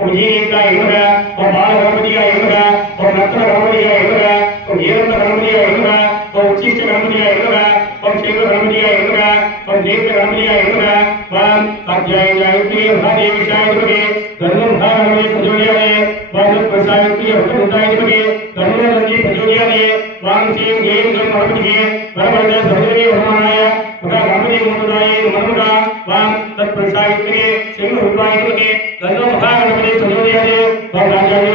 ओम जीविकाय नमः ओम बाल गणपतियाय नमः ओम रत्न गणपतियाय नमः ओम येरंत गणपतियाय नमः ओम उच्चिष्ट गणपतियाय नमः ओम क्षेत्र गणपतियाय नमः ओम देव गणपतियाय नमः ओम अध्यायाय महादेवीशाय नमः धर्मं भागवते प्रचोदयाय ओम प्रसायत्य भक्तुताय नमः धर्मं नंदी प्रचोदयाय ओम श्रीं देव गणपतिये परमदा सर्वदेव हनुमानाय महा गणपति मोददाय नमः ओम तत्प्रसायत्य श्री रूपाय नमः धर्मं भागवते प्रचोदयाय ओम राजाय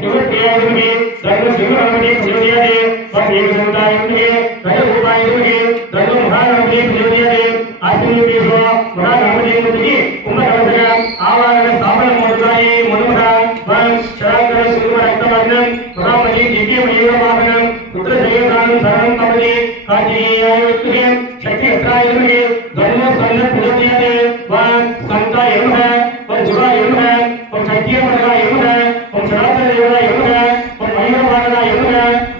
शिवप्रियाय नमः सर्व शिव गणपति प्रचोदयाय ओम देव संताय नमः धर्म रूपाय नमः धर्मं भागवते प्रचोदयाय आत्मनिवेशो महा गणपति मोददाय कुंभकलशः आवाहन स्थापन मोददाय नमः ओम शराकर शिव रक्तवर्णं महामणि दिव्य मयूरवाहनं पुत्र जयदानं सर्वं कमले काजियाय विक्रिय शक्ति अस्त्राय नमः धर्म संघ प्रचोदयाय ओम संताय नमः ओम जुगाय नमः ओम शक्तिय पदगाय नमः ओम शराकर देवाय नमः ओम मयूरवाहनाय नमः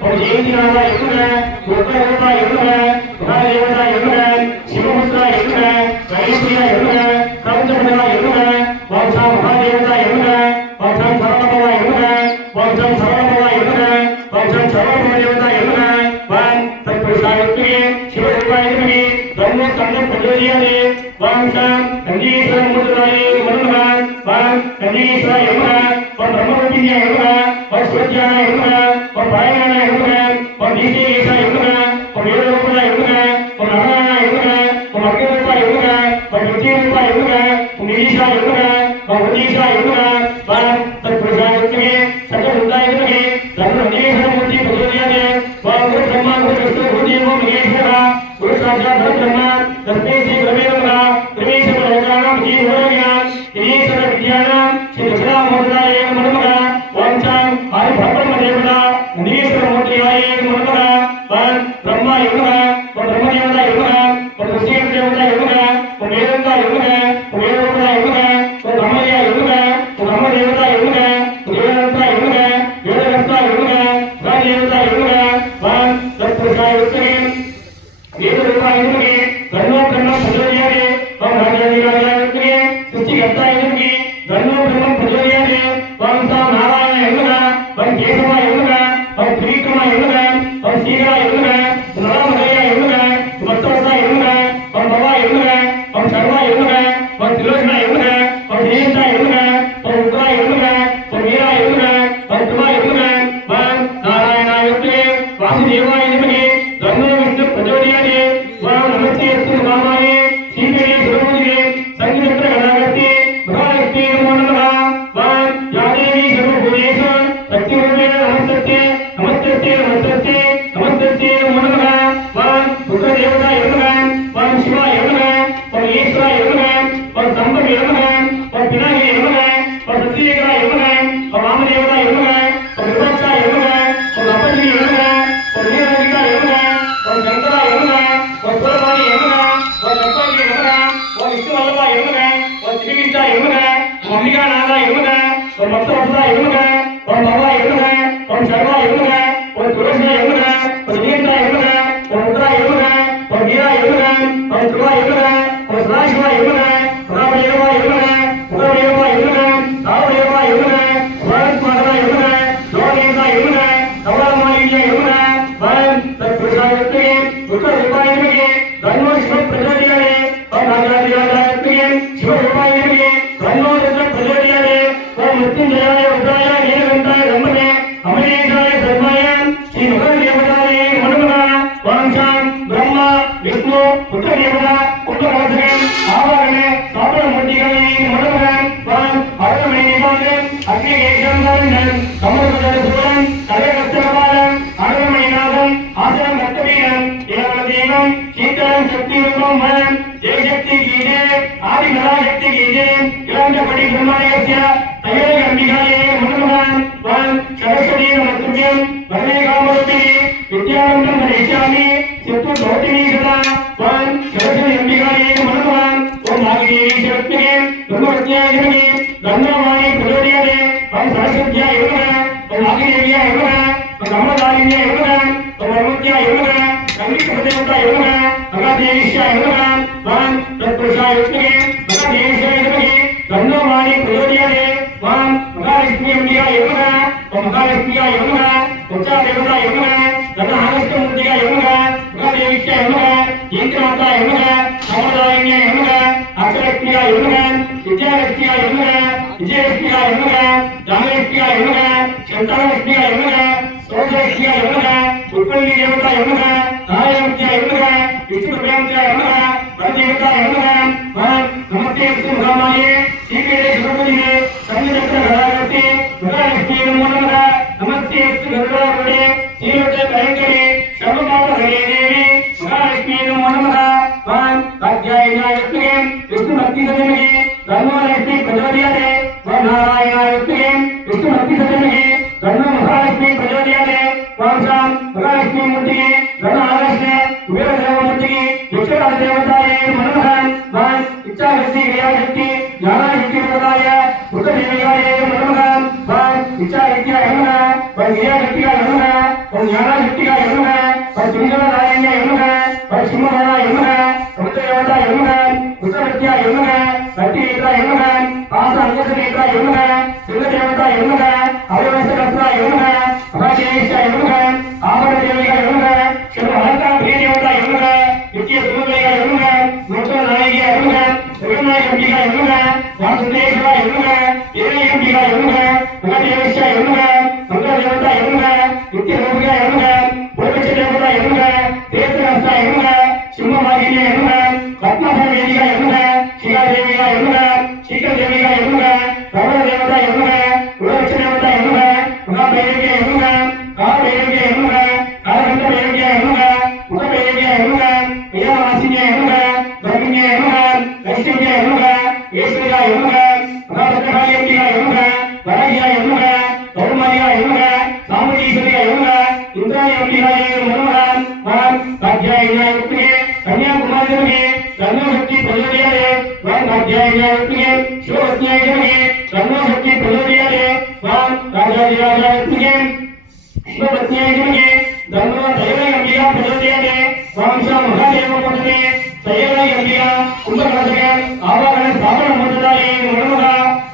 ओम जयंतीनाथाय नमः रुद्ररूपाय नमः महादेवताय नमः शिवपुत्राय नमः गणेशाय नमः कवचपदगाय नमः ओम सा महादेवताय नमः ओम सा सर्वभवाय नमः ओम सा सर्वभवाय नमः ओम सा सर्वभवदेवताय नमः ओम तत्पुरुषाय शिवरूपाय नमः ब्रह्म संघ प्रचोदयाय ओम सा नंदीश्वर मूर्तये नमः ओम नंदीश्वराय नमः ओम ब्रह्मरूपिणे नमः ओम शिवज्ञानाय नमः ओम पायनाय नमः ओम नीतिकेशाय नमः ओम वेदरूपाय नमः ओम नारायणाय नमः ओम अग्निरूपाय नमः ओम ज्योतिरूपाय नमः ओम निरीशाय नमः ओम उदीशाय नमः ओम तत्पुरुषाय सकल उदाय नमः धर्म नंदीश्वर मूर्ति प्रचोदयाय ओम गुरु ब्रह्मा गुरु विष्णु गुरुदेव महेश्वर गुरु साक्षात् परब्रह्म तस्मै श्री गुरवे नमः प्रवेश लोकानां जीवोज्ञान ईश्वर विद्यानां श्री दक्षिणामूर्तये नमः ओम चां आदिब्रह्म देवता नंदीश्वर मूर्तये नमः ओम ब्रह्माय नमः ओम ब्रह्मदेवताय नमः ओम विष्णु देवताय नमः ओम वेदांताय नमः ओम वेदरूपाय नमः ओम ब्रह्मदेवाय नमः ओम ब्रह्मदेवताय नमः ओम वेदांताय नमः वेदरत्नाय नमः देवताय नमः ओम तत्पुरुषाय वेदरूपाय नमः धर्मो ब्रह्म प्रचोदयाय ओम राजाधिराजाय नमः सृष्टिकर्ताय नमः धर्मो ब्रह्म प्रचोदयाय ओम सा नारायणाय नमः ओम केशवाय नमः ओम त्रिविक्रमाय नमः ओम शीघ्राय नमः ओम रामहरयाय नमः ओम भक्तवत्साय नमः ओम भवाय नमः ओम सर्वाय नमः ओम त्रिलोचनाय नमः ओम जयंताय नमः ओम रुद्राय नमः ओम वीराय नमः ओम तुमाय नमः ओम नारायणाय नमः वासुदेवाय नमः धर्मो विष्णु प्रचोदयाय ओम नमस्ते अस्तु कामाय श्रीपीठे शिरोमणिगे संगीतत्र गणागते महालक्ष्मी नमो नमः ओम या देवी सर्वभूतेषु शक्तिरूपेण नमस्तस्यै नमस्तस्यै नमस्तस्यै नमस्तस्यै नमो नमः ओम रुद्रदेवताय नमः ओम शिवाय नमः ओम ईश्वराय नमः ओम संभवे नमः ओम पिनाकिने नमः ओम सत्येकराय नमः ओम वामदेवताय नमः ओम विपक्षाय नमः ओम अपन्ये नमः ओम नीलकण्ठाय नमः ओम शंकराय नमः ओम सुरभाय नमः ओम लक्ष्मणाय नमः ओम विष्णुवल्लभाय नमः ओम श्रीविष्णाय नमः ओम अंबिकानाथाय नमः ओम भक्तवत्सलाय नमः ओम भवाय नमः ओम सर्वाय नमः ओम तुलसीय नमः ओम जयंताय नमः ओम रुद्राय नमः ओम वीराय नमः ओम ध्रुवाय नमः ओम सदाशिवाय नमः ओम रामदेवाय नमः ओम देवाय नमः सावदेवाय नमः भारतमाताय नमः लोकदेवताय नमः कमलामालिन्याय नमः ओम तत्पुरुषाय उत्तररूपाय नमः धर्मो शिव प्रचोदयाय ओम राजाधिराजाय नमः शिवरूपाय नमः धर्मो रुद्र प्रचोदयाय ओम मृत्युंजयाय रुद्राय नीलकण्ठाय ब्रह्मणे अमरेशाय धर्माय श्री मकरदेवताय नमः ओम शां ब्रह्मा विष्णु पुत्रदेवता कुंभकलशः आवाहन स्थापन मूर्तिगाय नमः ओम अरुणमणिनिवासं अग्निकेशं कमलपत्रसूरं कलयवस्त्रकपालं अरुणमणिनाथं आसनं भक्तवीरं देवदेवं शीतलं शक्तिरूपं वरं जयशक्ति की जय आदिपराशक्ति की जय इलांडपटि ब्रह्मणस्य तयोनि अंबिकायै नमः ओम सरस्वती नमस्तुभ्यं वरदे कामरूपिणी विद्यारम्भं करिष्यामि सिद्धि भवतिनि सदा ओम सरस्वती अंबिकायै नमः ओम नागिनी शक्तिये ब्रह्मविद्याय नमः ब्रह्मवाणी प्रचोदयाय ओम सरस्वत्याय नमः ओम नागिनीयाय नमः ओम ब्रह्मदायिन्याय नमः ओम ब्रह्मत्याय नमः कलिकदेवताय नमः भगवदेवीशाय नमः ओम तत्पुरुषाय नमः भगवदेवीशाय नमः ब्रह्मवाणी प्रचोदयाय महालक्ष्मी अम्बिकाय नमः ओम महालक्ष्मीयाय नमः उच्चा देवताय नमः तथा आगस्त्यमूर्तियाय नमः महादेवीयाय नमः इंद्रमाताय नमः समदायिन्याय नमः अक्षलक्ष्मीयाय नमः विद्यालक्ष्मीयाय नमः विजयलक्ष्मीयाय नमः दानलक्ष्मीयाय नमः शंकरलक्ष्मीयाय नमः सोमलक्ष्मीयाय नमः उत्पन्नी देवताय नमः तारालक्ष्मीयाय नमः विष्णुदेवताय नमः वरदेवताय नमः नमस्ते विष्णुधामाये श्रीकेले सुरपतिने संगचक्र घरागते महालक्ष्मी नमो नमः नमस्ते गरुडारूढे श्रीलोके भयंकरे सर्वपापहरे देवी महालक्ष्मी नमो नमः कात्यायनाय विष्णु भक्ति सदमे धर्मो लक्ष्मी प्रचोदयाते नारायणाय विष्णु भक्ति सदमे धर्मो महालक्ष्मी प्रचोदयाते महालक्ष्मी मूर्ति धर्म आगस्त्य कुबेर देवमूर्ति यक्षराज देवताय नमः इच्छा शक्ति क्रिया शक्ति ज्ञान शक्ति प्रदाय पुत्र देवताय नमः इच्छा शक्तियाय नमः क्रिया शक्तियाय नमः ज्ञान शक्तियाय नमः सिंहनारायणाय नमः सिंहनारायणाय नमः पुत्र देवताय नमः पुत्र शक्तियाय नमः शक्ति नेत्राय नमः पास अंगस नेत्राय नमः सिंह देवताय नमः अवयवस्त्राय नमः महादेवीयाय नमः आभरण देवताय नमः सर्वहंता प्रिय देवताय नमः नित्य सुमंगलाय नमः मोक्षनायकाय नमः जगन्नाथ अंबिकाय नमः वासुदेवाय नमः येरय अंबिकाय नमः महादेवीयाय नमः मंगल देवताय नमः नित्य रूपाय नमः भोगच देवताय नमः तीर्थहस्ताय नमः सिंहवाहिन्याय नमः पद्मभवेदिकाय नमः शिलादेवीयाय नमः शीतलदेवीयाय नमः प्रबल देवताय नमः भोगच देवताय नमः महाभैरव्याय नमः कालभैरव्याय नमः कालघंट भैरव्याय नमः मुखभैरव्याय नमः प्रियवासिन्याय नमः ब्रह्मण्याय नमः लक्ष्मीयाय नमः ईश्वराय नमः महाभद्रकालियाय नमः वराह्याय नमः गौरमार्याय नमः सामतीश्वराय नमः इंद्राय नमः कात्यायनाय कन्याकुमारी नमः धर्मशक्ति प्रचोदयाते कात्यायनाय शिवपत्न्याय नमः धर्मशक्ति प्रचोदयाते राजाधिराजाय शिवपत्न्याय नमः धर्मो दैवय अंबिका प्रचोदयाते वांशा महादेवमूर्ते सयवय अंबिका कुंभकलशके आवाहन स्थापन मूर्ताय नमः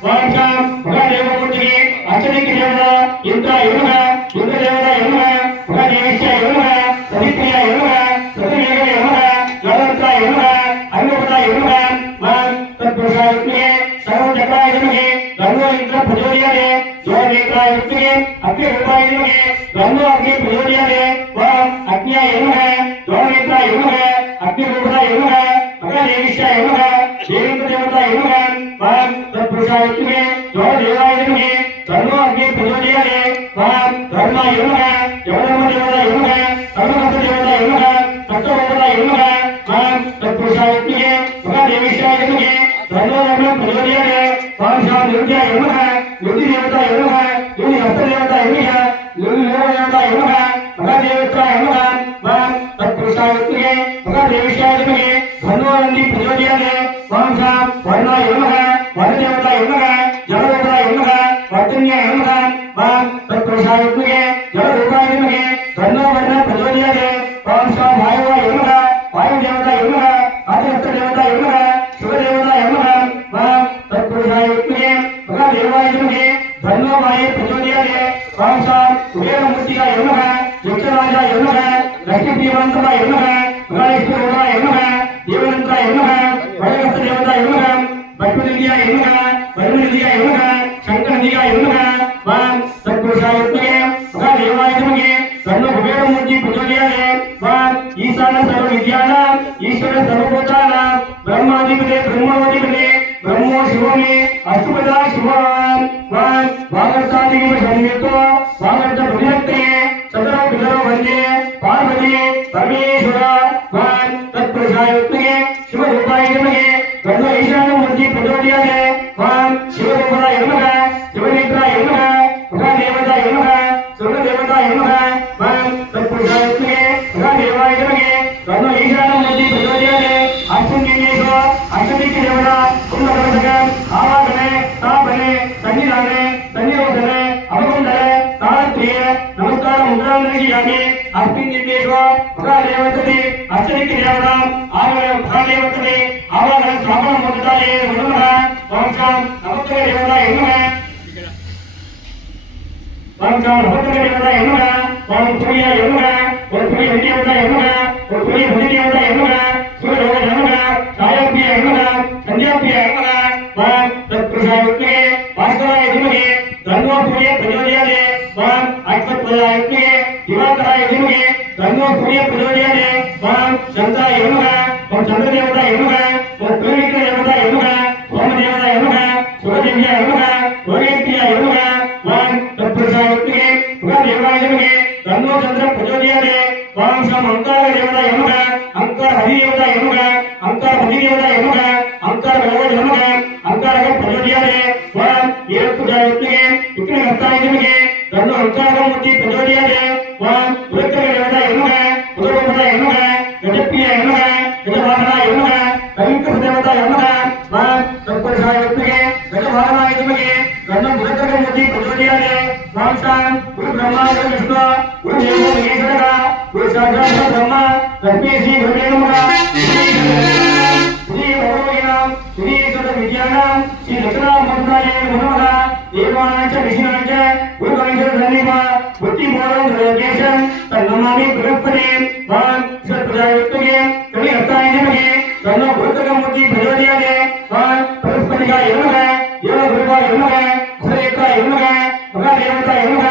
वांशा महादेवमूर्ते अर्चनिक देवता इंद्राय नमः इंद्रदेवताय नमः महादेवीयाय नमः सवित्र्याय नमः सतिमेघाय नमः ज्वलंताय नमः अन्नपदाय नमः तत्पुरुषाय सर्वचक्राय नमः धर्मो इंद्र प्रचोदयाते ज्वलनेत्राय अग्निरूपाय नमः धर्मो अग्नि प्रचोदयाते अग्न्याय नमः ज्वलनेत्राय नमः अग्निरूपाय नमः महादेवीयाय नमः देवेन्द्रदेवताय नमः तत्पुरुषाय ज्वलदेवाय नमः धर्मो अग्नि प्रचोदयाते धर्माय नमः यवनदेवताय नमः धर्मदेवताय नमः तत्त्वदेवताय नमः तत्पुरुषाय महादेवीयाय नमः धर्मो अग्नि प्रचोदयाते पांशा निर्जयाय नमः निर्देवताय नमः हस्तदेवताय नमः निर्देवताय नमः महादेवताय नमः तत्पुरुषाय महादेवीयाय नमः धर्मो अग्नि प्रचोदयाते पांशा वर्णाय नमः वरदेवताय नमः जलदेवताय नमः वर्तन्याय नमः तत्पुरुषाय जलरूपाय नमः धर्मो वर्ण प्रचोदयाते पांशा वायुवाय नमः वायुदेवताय नमः आदित्यदेवताय नमः शिवदेवताय नमः तत्पुरुषाय महादेवाय नमः धर्मो वायु प्रचोदयाते पांशा कुबेरमूर्तियाय नमः यक्षराजाय नमः लक्ष्मीदेवताय नमः महालक्ष्मीरूपाय नमः देवदत्ताय नमः वरदत्तदेवताय नमः भक्तिनिधियाय नमः वरुणनिधियाय नमः शंकरनिधियाय नमः तत्पुरुषाय महादेवाय नमः धर्म कुबेरमूर्ति प्रचोदयाते ईशान सर्वविद्यानां ईश्वर सर्वभूतानां ब्रह्माधिपते ब्रह्मोधिपते ब्रह्मो शिवो मे अष्टपदा शिवान् वागर्तादिव संयुक्तो वागर्त प्रविभक्ते चतुरो पितरो वन्दे पार्वती परमेश्वर तत्पुरुषाय शिवरूपाय नमः धर्म ईशानमूर्ति प्रचोदयाते शिवरूपाय नमः शिवनेत्राय नमः महादेवताय नमः स्वर्गदेवताय नमः तत्पुरुषाय महादेवाय नमः धर्म ईशानमूर्ति प्रचोदयाते अष्टमीनेषु अष्टमिक देवता कुंभकलशक आवाहने स्थापने सन्निधाने सन्निरोधने अवकुण्डले तालप्रिये नमस्कार मुद्रांदर्शयामि अस्मिन्निर्देशो महादेवतते अष्टमिक देवता आगमने महादेवतते आवाहन स्थापन मूर्ताय नमः वंशं नमस्ते देवताय नमः வாங்காம் நவக்கிரக தேவதா என்னங்க வாங்க புரிய என்னங்க ஒரு புரிய வித்தியவதா என்னங்க ஒரு புரிய புதியவதா என்னங்க சூரிய என்னங்க சாயப்பிய என்னங்க சந்தியாப்பிய என்னங்க வாங்க தத்பிரசாயத்மே பாஸ்கராய திமகே தன்னோ சூரிய பிரஜோதயாதே வாங்க அக்ஷத்ரயாயத்மே திவாகராய திமகே தன்னோ சூரிய பிரஜோதயாதே வாங்க சந்தாய என்னங்க ஒரு சந்திர தேவதா என்னங்க ஒரு பிரவிக்கிர தேவதா என்னங்க சோம தேவதா என்னங்க சுரதேவியா என்னங்க ஒரேப்பியா என்னங்க வாங்க தத்பிரசாயத்மே சுரதேவாய திமகே தன்னோ சந்திர பிரஜோதயாதே வாங்க சம் அங்கார தேவதா என்னங்க அங்கார ஹரி தேவதா என்னங்க அங்கார பதி தேவதா என்னங்க அங்கார வேத என்னங்க அங்காரக பிரஜோதயாதே வாங்க ஏற்புஜாயத்மே விக்னகர்த்தாய திமகே தன்னோ அங்காரமூர்த்தி பிரஜோதயாதே வாங்க உலக்கர தேவதா என்னங்க உதரோபதா என்னங்க கஜப்பிய என்னங்க கஜவாகனா என்னங்க கவிக்கர தேவதா என்னங்க வாங்க தத்பிரசாயத்மே கஜவாகனாய திமகே தன்னோ உலக்கரமூர்த்தி பிரஜோதயாதே வாங்க குரு பிரம்மா குரு விஷ்ணு குரு தேவோ மகேஸ்வரா குரு சாட்சாத் பிரம்மா தஸ்மை ஸ்ரீ குருவே நமः ஸ்ரீ பகவதினாம் ஸ்ரீ சத வித்யானாம் ஸ்ரீ லக்ஷ்மணாமூர்த்தாய நமः தேவானாச்ச ரிஷினாச்ச குருகாஞ்ச தன்னிமா புத்தி போரம் தேசம் தன்னமாமி பிரகஸ்பதே வான் சத்பிரஜாயுக்தே கவி அர்த்தாய நமகே தன்னோ குருகமூர்த்தி பிரஜோதயாதே வான் பிரகஸ்பதிகா என்னக யோக குருவா என்னக அசரேகா என்னக மகாதேவதா என்னக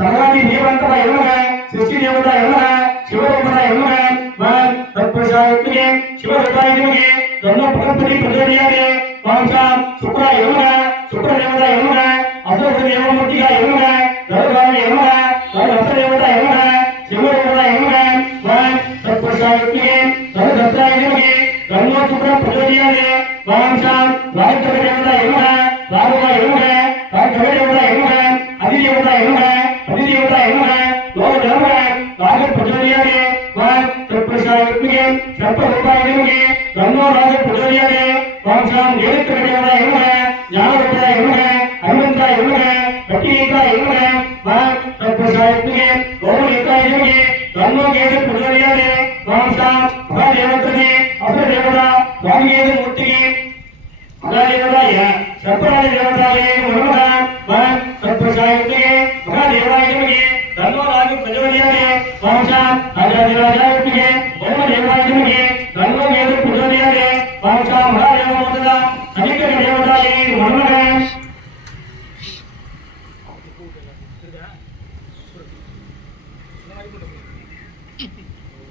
சகாதி தேவந்தா என்னக சிருஷ்டி தேவதா என்னக சிவரூபதா என்னக வான் தத்பிரஜாயுக்தே சிவரூபாய நமகே தன்னோ பிரகஸ்பதி பிரஜோதயாதே வான்சாம் சுக்ரா என்னக சுக்ர தேவதா என்னக அசுர தேவமூர்த்திகா என்னக தருகாய என்னக தருஹஸ்த தேவதா என்னக சிவரூபதா என்னக வான் தத்பிரஜாயுக்தே தருஹஸ்தாய நமகே தன்னோ சுக்ர பிரஜோதயாதே வான்சாம் ராஜ்கர தேவதா என்னக ராகுவா என்னக ராஜ்கர தேவதா என்னக அதிதேவதா என்னக அதிதேவதா என்னக லோக தேவக ராஜ பிரஜோதயாதே வான் தத்பிரஜாயுக்தே சர்ப்பரூபாய நமகே தன்னோ ராஜ பிரஜோதயாதே வான்சாம் ஏகத்திர தேவதா என்னக ஞானரூபதா என்னக ஹனுமந்தா என்னக கட்டியேகா என்னக வான் தத்பிரஜாயுக்தே ஓமேகாய நமகே தன்னோ கேது பிரஜோதயாதே வான்சாம் மகாதேவத்ரே அசுர தேவதா ராமேது மூர்த்திகே மகாதேவதாய சர்ப்பராஜ தேவதாய நமः வான் தத்பிரஜாயுக்தே மகாதேவாய நமகே தன்னோ ராஜ பிரஜோதயாதே வான்சாம் ராஜாதிராஜாயுக்தே ஓமதேவாய நமகே தன்னோ கேது பிரஜோதயாதே வான்சாம் மகாதேவமூர்த்ததா சனிகர தேவதாய நமः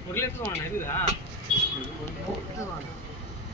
ஒரு லட்சம் இருக்குதா